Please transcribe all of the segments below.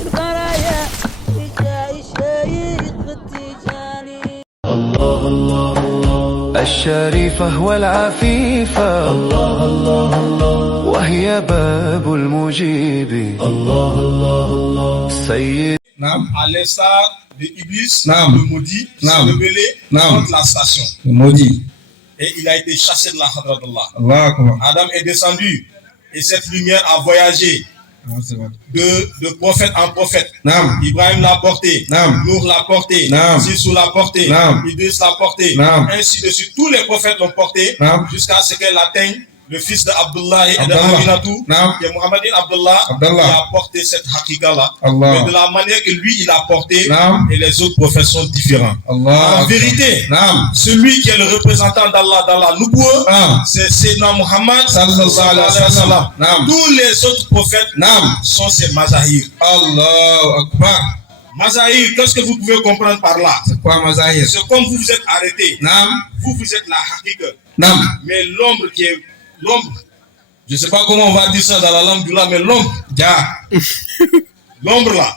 البرايا الشيخ التجاني. الله الله الله الشريفة والعفيفة، الله الله الله وهي باب المجيب، الله الله الله سيد. À l'instar de Iblis, le maudit, s'est rebellé contre la station. Le maudit. Et il a été chassé de la Hadra d'Allah. Adam est descendu et cette lumière a voyagé de prophète en prophète. Ibrahim l'a porté, Nour l'a porté, Sissou l'a porté, Idris l'a porté, ainsi de suite. Tous les prophètes l'ont porté jusqu'à ce qu'elle atteigne le fils d'Abdullah et de Aminatou, qui est Muhammad Abdullah, qui a porté cette hakika-là. Mais de la manière que lui, il a porté, et les autres prophètes sont différents. En vérité, celui qui est le représentant d'Allah dans la Nubuwa, c'est Sayyidina Muhammad sallallahu alayhi wa sallam. Tous les autres prophètes sont ces mazahir. Allahu Akbar. Mazahir, qu'est-ce que vous pouvez comprendre par là? C'est quoi mazahir? C'est comme vous vous êtes arrêté. Vous êtes la hakika. Mais l'ombre qui est l'ombre, je ne sais pas comment on va dire ça dans la langue du là, mais l'ombre, l'ombre là,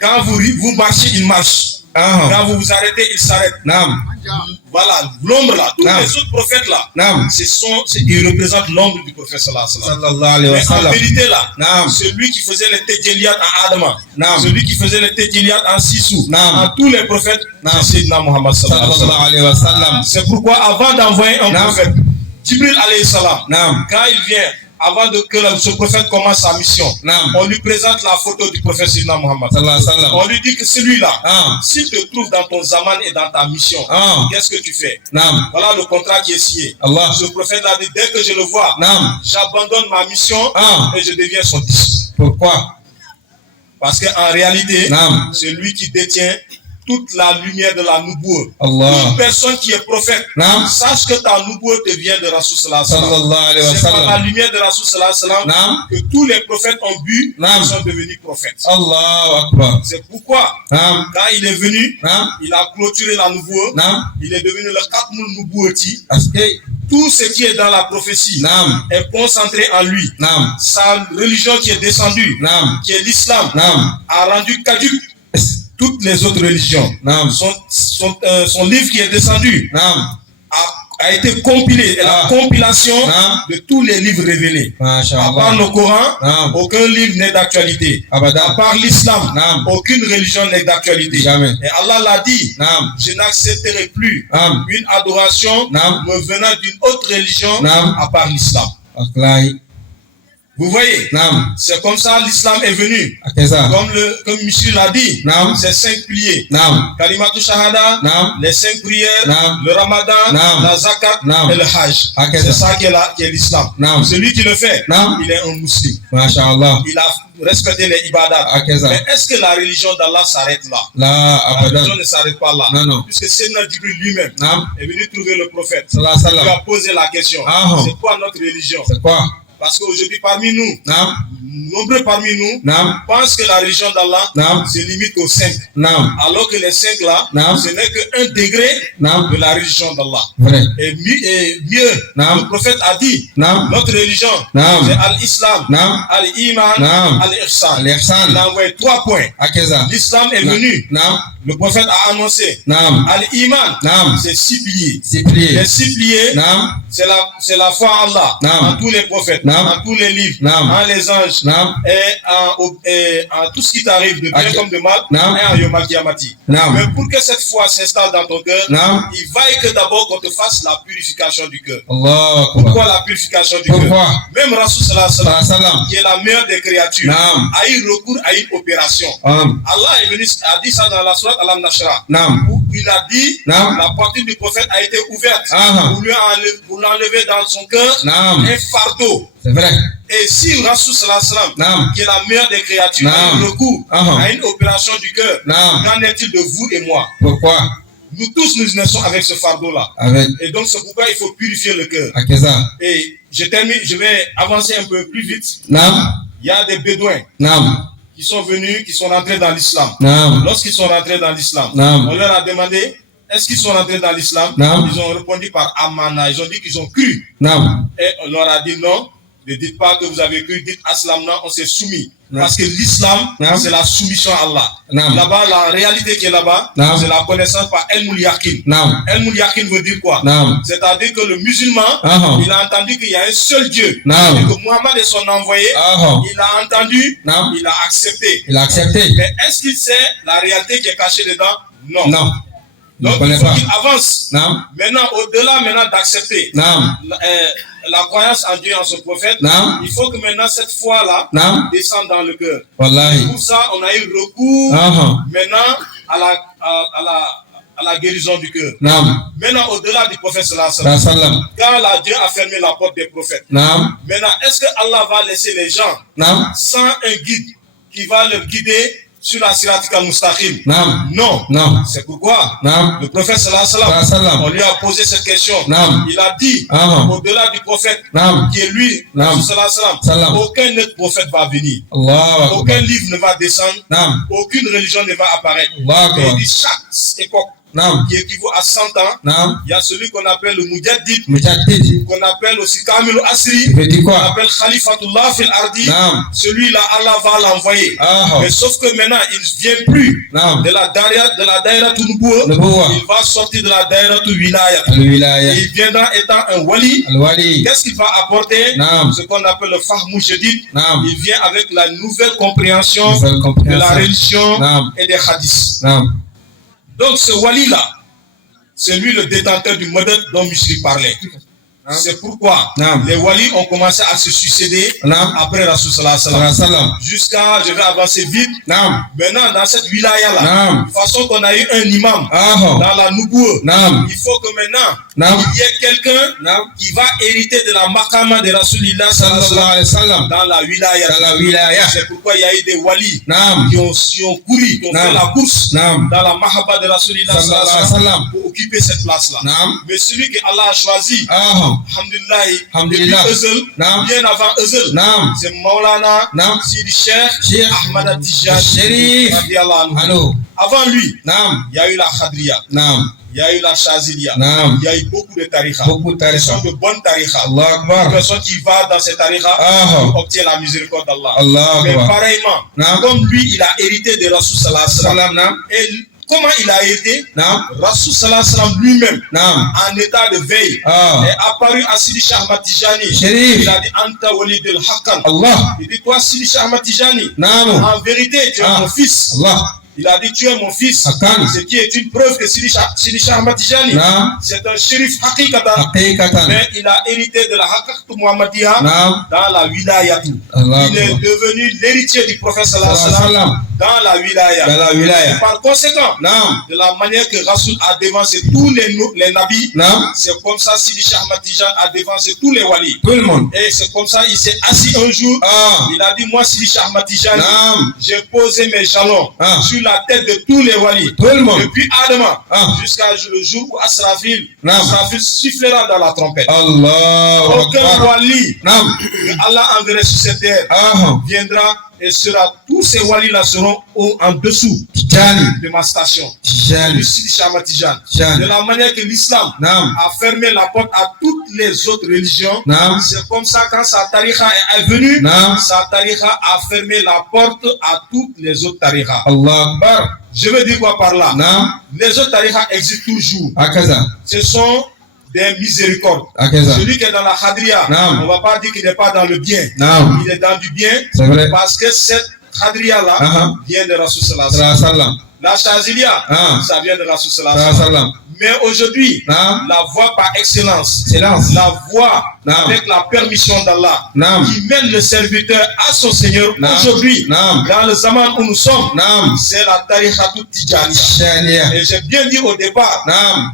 quand vous marchez, il marche. Quand vous vous arrêtez, il s'arrête. Voilà, l'ombre là, tous les autres prophètes là, ils représentent l'ombre du prophète sallallahu alayhi wa sallam. Mais en vérité là, celui qui faisait les tejeliat en Adama, celui qui faisait les tejeliat en Sissou, en tous les prophètes, c'est Sayyidina Muhammad sallallahu alayhi wa sallam. C'est pourquoi avant d'envoyer un prophète, Jibril alayhi salam, quand il vient, avant que ce prophète commence sa mission, on lui présente la photo du prophète Sayyidina Muhammad. On lui dit que celui-là, s'il te trouve dans ton zaman et dans ta mission, qu'est-ce que tu fais? Voilà le contrat qui est signé. Ce prophète a dit, dès que je le vois, j'abandonne ma mission et je deviens son disciple. Pourquoi? Parce qu'en réalité, c'est lui qui détient toute la lumière de la Nubuwa. Toute personne qui est prophète, sache que ta Nubuwa te vient de Rasul sallallahu alayhi wa sallam. C'est par la lumière de Rasul sallallahu alayhi wa sallam que tous les prophètes ont bu et sont devenus prophètes. C'est pourquoi, quand il est venu, il a clôturé la Nubuwa, il est devenu le Khatmul Nubuwati. Tout ce qui est dans la prophétie est concentré en lui. Sa religion qui est descendue, qui est l'islam, a rendu caduque toutes les autres religions. Son livre qui est descendu a été compilé, et la compilation de tous les livres révélés. À part le Coran, aucun livre n'est d'actualité. À part l'islam, aucune religion n'est d'actualité. Et Allah l'a dit, je n'accepterai plus une adoration me venant d'une autre religion à part l'islam. Vous voyez, c'est comme ça l'islam est venu. Comme Michel l'a dit, c'est 5 piliers. Kalimatu Shahada, les 5 prières, le Ramadan, la Zakat et le Hajj. C'est ça qui est l'islam. Celui qui le fait, il est un musulman. Il a respecté les ibadat. Mais est-ce que la religion d'Allah s'arrête là? La religion ne s'arrête pas là. Puisque Sayyidina Jibril lui-même est venu trouver le prophète. Il lui a posé la question. C'est quoi notre religion? C'est quoi? Parce qu'aujourd'hui, parmi nous, nombreux parmi nous pensent que la religion d'Allah se limite aux 5. Alors que les 5 là, ce n'est qu'un degré de la religion d'Allah. Et mieux, le prophète a dit, notre religion, c'est Al-Islam, Al-Iman, Al-Ihsan. Il a envoyé 3 points. L'Islam est venu. Le prophète a annoncé, Al-Iman, c'est 6 piliers. Les 6 piliers, c'est la foi en Allah, en tous les prophètes, en tous les livres, en les anges, et en tout ce qui t'arrive de bien comme de mal, et en Yom Al-Qiyamati. Mais pour que cette foi s'installe dans ton cœur, il vaille que d'abord qu'on te fasse la purification du cœur. Pourquoi la purification du cœur? Même Rasul sallallahu alayhi wa sallam, qui est la meilleure des créatures, a eu recours à une opération. Allah est venu, a dit ça dans la sourate Al-Nashra, où il a dit, la poitrine du prophète a été ouverte pour l'enlever dans son cœur un fardeau. C'est vrai. Et si Rasul sallallahu alayhi wa sallam, qui est la meilleure des créatures, a eu recours à une opération du cœur, qu'en est-il de vous et moi? Pourquoi? Nous tous, nous naissons avec ce fardeau-là. Et donc, c'est pourquoi il faut purifier le cœur. Et je termine, je vais avancer un peu plus vite. Il y a des bédouins qui sont venus, qui sont rentrés dans l'islam. Lorsqu'ils sont rentrés dans l'islam, on leur a demandé, est-ce qu'ils sont rentrés dans l'islam? Ils ont répondu par Amana. Ils ont dit qu'ils ont cru. Et on leur a dit non. Ne dites pas que vous avez cru, dites Aslamna, on s'est soumis. Parce que l'islam, c'est la soumission à Allah. Là-bas, la réalité qui est là-bas, c'est la connaissance par El-Mul Yakin. El-Mul Yakin veut dire quoi? C'est-à-dire que le musulman, il a entendu qu'il y a un seul Dieu. Et que Muhammad est son envoyé. Il a entendu, il a accepté. Mais est-ce qu'il sait la réalité qui est cachée dedans? Non. Donc il faut qu'il avance. Maintenant, au-delà d'accepter la croyance en Dieu et en son prophète, il faut que maintenant cette foi-là descende dans le cœur. Pour ça, on a eu recours maintenant à la guérison du cœur. Maintenant, au-delà du prophète sallallahu alayhi wa sallam, quand Dieu a fermé la porte des prophètes, maintenant, est-ce que Allah va laisser les gens sans un guide qui va leur guider sur la siratika mustaqim? Non. C'est pourquoi le prophète sallallahu alayhi wa sallam, on lui a posé cette question. Il a dit, au-delà du prophète qui est lui, sallallahu alayhi wa sallam, aucun autre prophète va venir. Aucun livre ne va descendre. Aucune religion ne va apparaître. Mais il dit chaque époque qui équivaut à 100 ans, il y a celui qu'on appelle le Mujaddid, qu'on appelle aussi Kamil Asri, qu'on appelle Khalifatullah fil Ardi. Celui-là, Allah va l'envoyer. Mais sauf que maintenant, il ne vient plus de la Daïra Nubuwwa. Il va sortir de la Daïra Wilaya. Il viendra étant un wali. Qu'est-ce qu'il va apporter? Ce qu'on appelle le Fahmou Jadid. Il vient avec la nouvelle compréhension de la religion et des hadiths. Donc ce wali-là, c'est lui le détenteur du modèle dont Mishri parlait. C'est pourquoi les walis ont commencé à se succéder après Rasul sallallahu alayhi wa sallam. Jusqu'à, je vais avancer vite. Maintenant, dans cette wilaya-là, de façon qu'on a eu un imam dans la Nubuwwa, il faut que maintenant, il y ait quelqu'un qui va hériter de la maqama de Rasulillah sallallahu alayhi wa sallam dans la wilaya. C'est pourquoi il y a eu des walis qui ont couru, qui ont fait la course dans la mahaba de Rasulillah sallallahu alayhi wa sallam pour occuper cette place-là. Mais celui que Allah a choisi, Alhamdulillah, bien avant Ezel, c'est Maulana Sidi Cheikh Ahmad Tijani. Avant lui, il y a eu la Khadriya, il y a eu la Shaziliya, il y a eu beaucoup de tariqa. Ce sont de bonnes tariqa. Une personne qui va dans ces tariqa obtient la miséricorde d'Allah. Mais pareillement, comme lui, il a hérité de Rasul sallallahu alayhi wa sallam. Et comment il a été? Rasul sallallahu alayhi wa sallam lui-même, en état de veille, est apparu à Sidi Cheikh Ahmad Tijani. Il a dit Anta walid al-Haqqan. Il dit toi Sidi Cheikh Ahmad Tijani, en vérité tu es mon fils. Il a dit tu es mon fils, ce qui est une preuve que Sidi Cheikh Ahmad Tijani, c'est un shérif haqiqatan, mais il a hérité de la haqiqatu Muhammadiyya dans la wilaya. Il est devenu l'héritier du prophète sallallahu alayhi wa sallam dans la wilaya. Et par conséquent, de la manière que Rasoul a dévancé tous les nabis, c'est comme ça Sidi Cheikh Ahmad Tijani a dévancé tous les walis. Tout le monde. Et c'est comme ça il s'est assis un jour, il a dit moi Sidi Cheikh Ahmad Tijani, j'ai posé mes jalons sur la tête de tous les walis, depuis Adama jusqu'à le jour où Asrafil sifflera dans la trompette. Aucun wali que Allah enverra sur cette terre viendra et tous ces walis là seront en dessous de ma station, du Sidi Cheikh Ahmad Tijani. De la manière que l'islam a fermé la porte à toutes les autres religions, c'est comme ça quand sa tariqa est venue, sa tariqa a fermé la porte à toutes les autres tariqas. Je veux dire quoi par là? Les autres tariqas existent toujours. Ce sont des miséricordes. Celui qui est dans la Khadriya, on ne va pas dire qu'il n'est pas dans le bien. Il est dans du bien parce que cette Khadriya là vient de Rasul sallallahu alayhi wa sallam. La Shaziliya, ça vient de Rasul sallallahu alayhi wa sallam. Mais aujourd'hui, la voie par excellence, la voie avec la permission d'Allah qui mène le serviteur à son Seigneur aujourd'hui, dans le zaman où nous sommes, c'est la tariqatu Tijaniya. Et j'ai bien dit au départ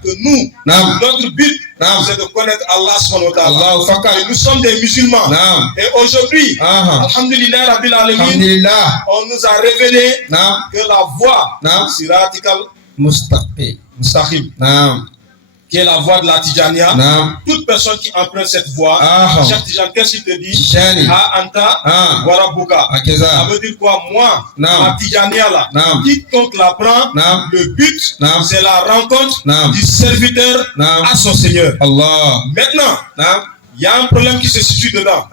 que nous, notre but, c'est de connaître Allah subhanahu wa ta'ala. Et nous sommes des musulmans. Et aujourd'hui, alhamdulillah rabbil alamin, on nous a révélé que la voie siratikal mustaqim, qui est la voie de la Tijaniya. Toute personne qui emprunte cette voie, Cheikh Tijani, qu'est-ce qu'il te dit? Anta warabuka. Ça veut dire quoi? Moi, la Tijaniya là, quiconque la prend, le but, c'est la rencontre du serviteur à son Seigneur. Maintenant, Il y a un problème qui se situe dedans.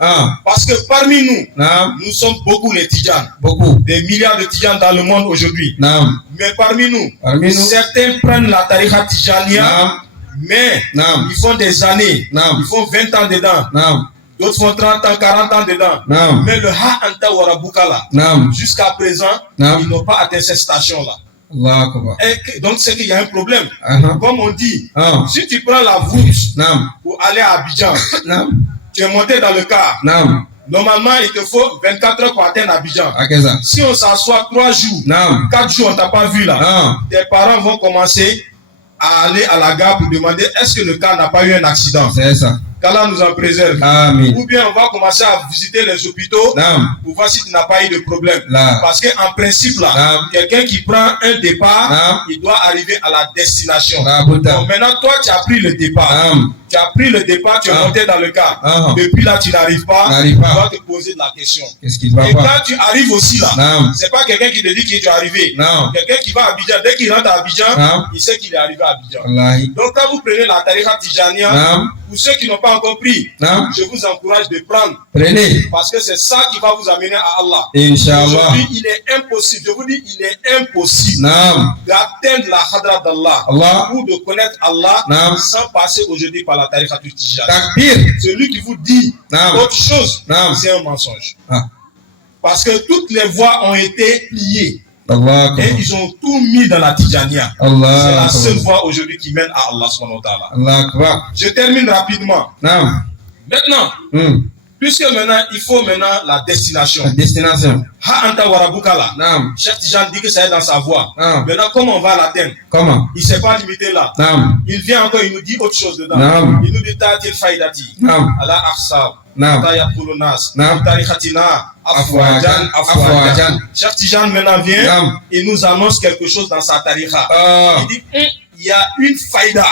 Parce que parmi nous, nous sommes beaucoup les Tidjanes. Beaucoup. Des milliards de Tidjanes dans le monde aujourd'hui. Mais parmi nous, certains prennent la tariqa Tidjania, mais ils font des années. Ils font 20 ans dedans. D'autres font 30 ans, 40 ans dedans. Mais le Ha'anta Warabukala, jusqu'à présent, ils n'ont pas atteint cette station-là. Donc c'est qu'il y a un problème. Comme on dit, si tu prends la route pour aller à Abidjan, tu es monté dans le car. Normalement, il te faut 24 heures pour atteindre Abidjan. Si on s'assoit 3 jours, 4 jours, on t'a pas vu là, tes parents vont commencer à aller à la gare pour demander est-ce que le car n'a pas eu un accident. C'est ça. Qu'Allah nous en préserve. Amen. Ou bien on va commencer à visiter les hôpitaux pour voir si tu n'as pas eu de problème. Parce qu'en principe, là, quelqu'un qui prend un départ, il doit arriver à la destination. Donc maintenant, toi, tu as pris le départ. Tu as pris le départ, tu es monté dans le car. Depuis là, tu n'arrives pas. Tu dois te poser de la question. Qu'est-ce va Et quand tu arrives aussi là, c'est pas quelqu'un qui te dit que tu es arrivé. Quelqu'un qui va à Abidjan, dès qu'il rentre à Abidjan, il sait qu'il est arrivé à Abidjan. Donc quand vous prenez la tariqa Tijania, pour ceux qui n'ont pas encore pris, je vous encourage de prendre. Prenez. Parce que c'est ça qui va vous amener à Allah. Inch'Allah. Aujourd'hui, il est impossible, je vous dis, il est impossible d'atteindre la Hadra d'Allah ou de connaître Allah sans passer aujourd'hui par la tariqa Tijania. Celui qui vous dit autre chose, c'est un mensonge. Parce que toutes les voies ont été pliées. Et ils ont tout mis dans la Tijania. C'est la seule voie aujourd'hui qui mène à Allah subhanahu wa ta'ala. Je termine rapidement. Maintenant, puisque maintenant, il faut maintenant la destination. Ha'anta Warabukala. Cheikh Tijan dit que ça est dans sa voie. Maintenant, comment on va l'atteindre? Comment? Il ne s'est pas limité là. Il vient encore, il nous dit autre chose dedans. Il nous dit Ta'atil Faidati. Allah Akhsab. Cheikh Tijan maintenant vient et nous annonce quelque chose dans sa tariqa. Il dit il y a une faïda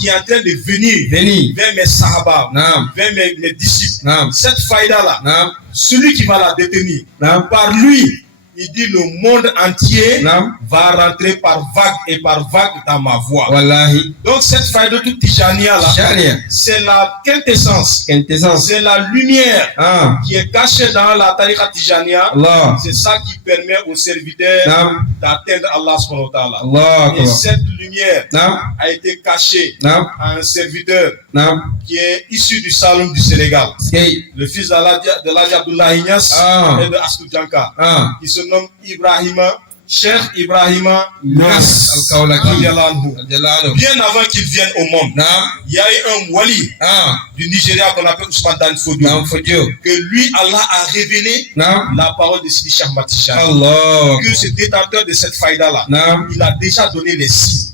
qui est en train de venir vers mes sahaba, vers mes disciples. Cette faïda là, celui qui va la détenir, par lui, il dit le monde entier va rentrer par vague et par vague dans ma voie. Donc cette faïda de Tijania là, c'est la quintessence. C'est la lumière qui est cachée dans la tariqa Tijania. C'est ça qui permet aux serviteurs d'atteindre Allah subhanahu wa ta'ala. Et cette lumière a été cachée à un serviteur qui est issu du Saloum du Sénégal. Le fils de l'Adj Abdoulaye Niass et de Astou Dianka, qui se nomme Ibrahima, Cheikh Ibrahima Niass. Bien avant qu'il vienne au monde, il y a eu un wali du Nigeria qu'on appelle Ousmane Dan Fodio, que lui, Allah a révélé la parole de Sidi Cheikh Matijani. Que ce détenteur de cette faïda-là, il a déjà donné les signes.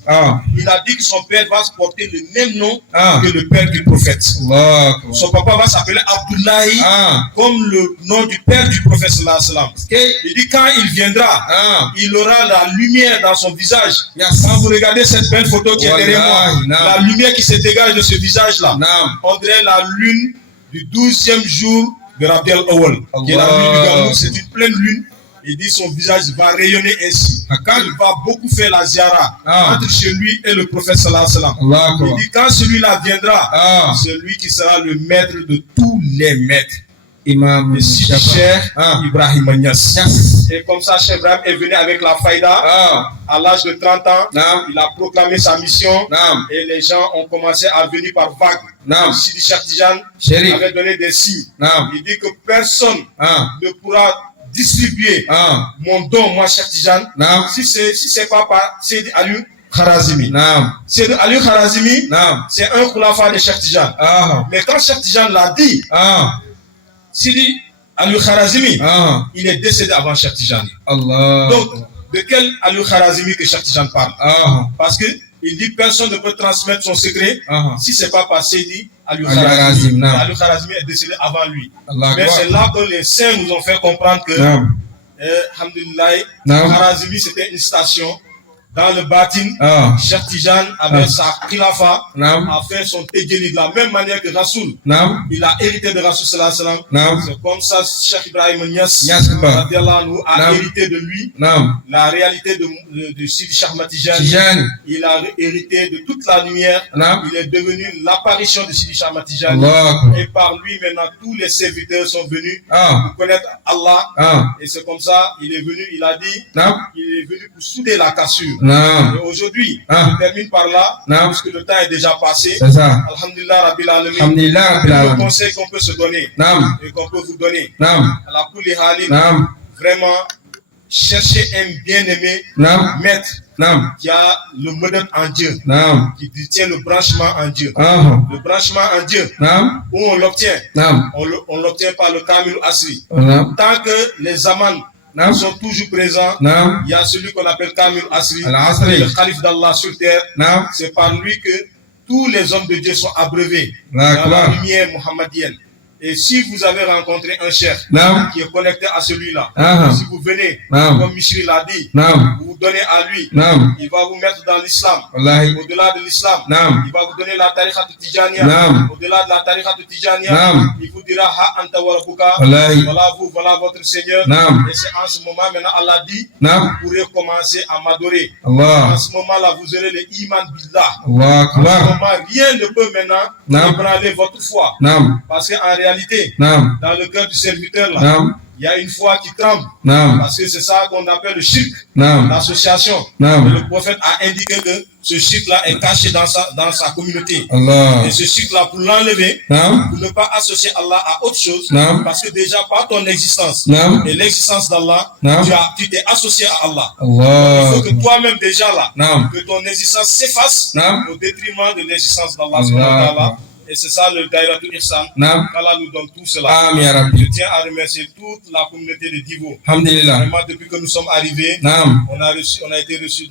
Il a dit que son père va se porter le même nom que le père du prophète. Son papa va s'appeler Abdoulaye, comme le nom du père du prophète sallallahu alayhi wa sallam. Il dit quand il viendra, il aura la lumière dans son visage. Quand vous regardez cette belle photo qui est derrière moi, la lumière qui se dégage de ce visage-là, on dirait la lune du 12e jour de Rabiul Awwal, qui est la lune du Gamour. C'est une pleine lune. Il dit son visage va rayonner ainsi. Quand il va beaucoup faire la ziara entre chez lui et le prophète sallallahu alayhi wa sallam. Il dit quand celui-là viendra, celui qui sera le maître de tous les maîtres. Imam Cheikh Ibrahim Niass. Et comme ça, Cheikh Ibrahim est venu avec la faïda. À l'âge de 30 ans, il a proclamé sa mission. Et les gens ont commencé à venir par vagues. Sidi Cheikh Tijan avait donné des signes. Il dit que personne ne pourra distribuer mon don, moi, Cheikh Tijan, si c'est pas par Sidi Aliou Kharazimi. Sidi Aliou Kharazimi, c'est un khulafa de Cheikh Tijan. Mais quand Cheikh Tijan l'a dit, Sidi Aliou Kharazimi, il est décédé avant Cheikh Tijani. Donc, de quel Aliou Kharazimi que Cheikh Tijan parle? Parce que il dit personne ne peut transmettre son secret si c'est pas par Sidi Aliou Kharazimi. Aliou Kharazimi est décédé avant lui. Mais c'est là que les saints nous ont fait comprendre que, alhamdulillah, Kharazimi c'était une station Dans le batin, Cheikh Tijan avec sa khilafa a fait son tejeli de la même manière que Rasoul. Il a hérité de Rasoul sallallahu alayhi wa sallam. C'est comme ça Cheikh Ibrahim Niass a hérité de lui la réalité de Sidi Cheikh Ahmad Tijani. Il a hérité de toute la lumière. Il est devenu l'apparition de Sidi Cheikh Ahmad Tijani. Et par lui maintenant tous les serviteurs sont venus pour connaître Allah. Et c'est comme ça il est venu, il a dit, il est venu pour souder la cassure. Et aujourd'hui, je termine par là, parce que le temps est déjà passé. Alhamdulillah Rabbil Alamin. Le conseil qu'on peut se donner et qu'on peut vous donner, à la Kulli Halin, vraiment, chercher un bien-aimé maître qui a le modèle en Dieu, qui détient le branchement en Dieu. Le branchement en Dieu, où on l'obtient, on l'obtient par le Kamil Asri. Tant que les amans sont toujours présents, il y a celui qu'on appelle Kamil Asri, le calife d'Allah sur terre. C'est par lui que tous les hommes de Dieu sont abreuvés dans la lumière muhammadienne. Et si vous avez rencontré un chef qui est connecté à celui-là, si vous venez, comme Michri l'a dit, vous vous donnez à lui, il va vous mettre dans l'islam. Au-delà de l'islam, il va vous donner la tariqa Tijaniya. Au-delà de la tariqa Tijaniya, il vous dira Ha anta wa rabbuka, voilà vous, voilà votre Seigneur. Et c'est en ce moment, maintenant Allah dit, vous pourrez commencer à m'adorer. En ce moment-là, vous aurez le iman billah. En ce moment, rien ne peut maintenant ébranler votre foi. Parce qu'en réalité, dans le cœur du serviteur, là, il y a une foi qui tremble. Parce que c'est ça qu'on appelle le shirk, l'association. Le prophète a indiqué que ce shirk-là est caché dans sa communauté. Et ce shirk-là, pour l'enlever, pour ne pas associer Allah à autre chose, parce que déjà par ton existence et l'existence d'Allah, tu t'es associé à Allah. Il faut que toi-même déjà là, que ton existence s'efface au détriment de l'existence d'Allah. Et c'est ça le Daïratul Ihsan. qu'Allah nous donne tout cela. Je tiens à remercier toute la communauté de Divo. Vraiment, depuis que nous sommes arrivés, on a été reçus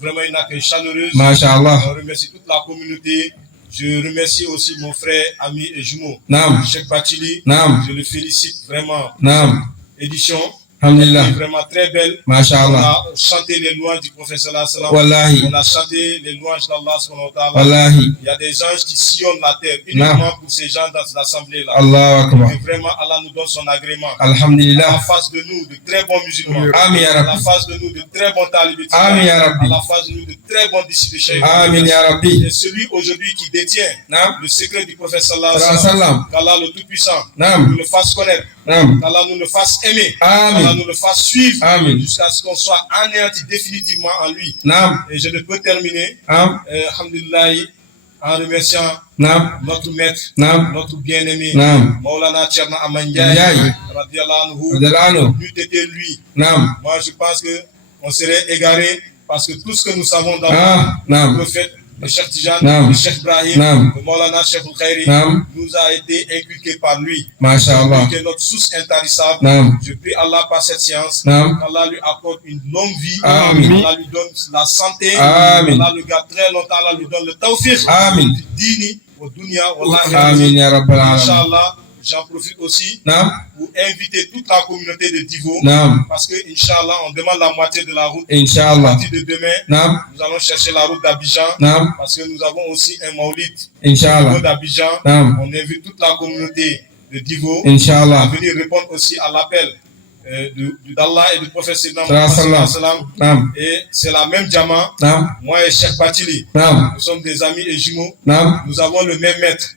vraiment une accueil chaleureuse. On remercie toute la communauté. Je remercie aussi mon frère, ami et jumeau, Cheikh Bachili. Je le félicite vraiment. Édition. Vraiment très belle. On a chanté les louanges du prophète sallallahu alayhi wa sallam. On a chanté les louanges d'Allah subhanahu wa ta'ala. Il y a des anges qui sillonnent la terre uniquement pour ces gens dans l'assemblée là. Et vraiment Allah nous donne son agrément. À la face de nous de très bons musulmans. À la face de nous de très bons talibés. À la face de nous de très bons disciples de Cheikh. Et celui aujourd'hui qui détient le secret du prophète sallallahu alayhi wa sallam, qu'Allah le Tout-Puissant nous le fasse connaître. Qu'Allah nous le fasse aimer. Nous le fasse suivre jusqu'à ce qu'on soit anéanti définitivement en lui. Et je ne peux terminer alhamdulillah, en remerciant notre maître, notre bien-aimé, Maulana Tcherna Amandiaï, n'eût été lui. Moi je pense qu'on serait égaré parce que tout ce que nous savons dans le prophète, le Cheikh Tijan, le Cheikh Ibrahim, le Maulana Cheikh Khairi, nous a été inculqué par lui. Qui est notre source intarissable. Je prie Allah par cette science, qu'Allah lui accorde une longue vie, Allah lui donne la santé, Allah le garde très longtemps, Allah lui donne le tawfiq, dini, au dunya, wallahi, Inch'Allah. J'en profite aussi pour inviter toute la communauté de Divo, parce que Inch'Allah, on demande la moitié de la route. À partir de demain, nous allons chercher la route d'Abidjan, parce que nous avons aussi un maulid d'Abidjan. On invite toute la communauté de Divo à venir répondre aussi à l'appel d'Allah et du prophète sallam. Et c'est la même Jama. Moi et Cheikh Batili, nous sommes des amis et jumeaux. Nous avons le même maître.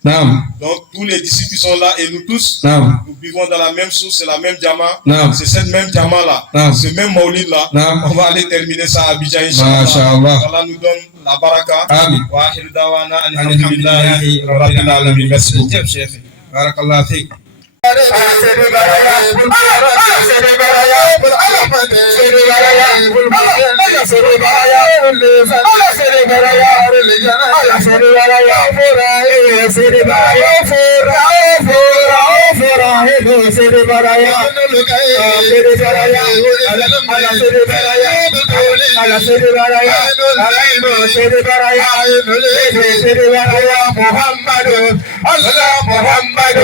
Donc tous les disciples qui sont là et nous tous, nous vivons dans la même source, c'est la même Jama. C'est cette même Jama là, ce même Maulid là. On va aller terminer ça à Abidjan, Inch'Allah. Allah nous donne la baraka. Wa akhir dawana alhamdulillahi rabbil alamin. Merci beaucoup. Barakallah fik. Muhammad